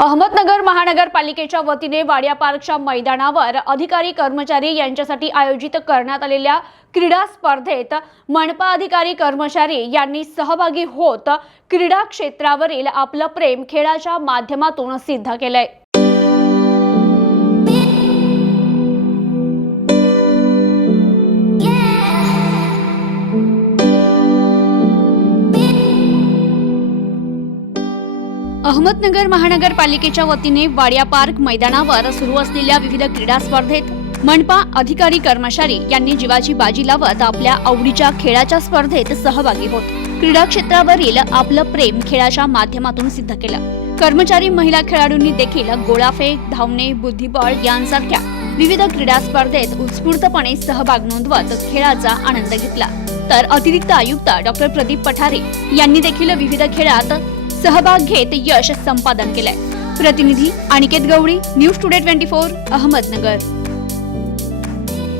अहमदनगर महानगरपालिकेच्या वतीने वाडिया पार्कच्या मैदानावर अधिकारी कर्मचारी यांच्यासाठी आयोजित करण्यात आलेल्या क्रीडा स्पर्धेत मनपा अधिकारी कर्मचारी यांनी सहभागी होत क्रीडा क्षेत्रावरील आपलं प्रेम खेळाच्या माध्यमातून सिद्ध केलंय. अहमदनगर महानगरपालिकेच्या वतीने वाड्या पार्क मैदानावर सुरू असलेल्या विविध क्रीडा स्पर्धेत मनपा अधिकारी कर्मचारी यांनी जीवाची बाजी लावत आपल्या आवडीच्या खेळाच्या स्पर्धेत सहभागी होत. क्रीडा क्षेत्रावरील आपलं प्रेम खेळाच्या माध्यमातून सिद्ध केलं. कर्मचारी महिला खेळाडूंनी देखील गोळाफेक धावणे बुद्धिबळ यांसारख्या विविध क्रीडा स्पर्धेत उत्स्फूर्तपणे सहभाग नोंदवत खेळाचा आनंद घेतला. तर अतिरिक्त आयुक्त डॉक्टर प्रदीप पठारे यांनी देखील विविध खेळात सहभाग घेत यश संपादन केलंय. प्रतिनिधी Aniket Gawali news today twenty four Ahmednagar.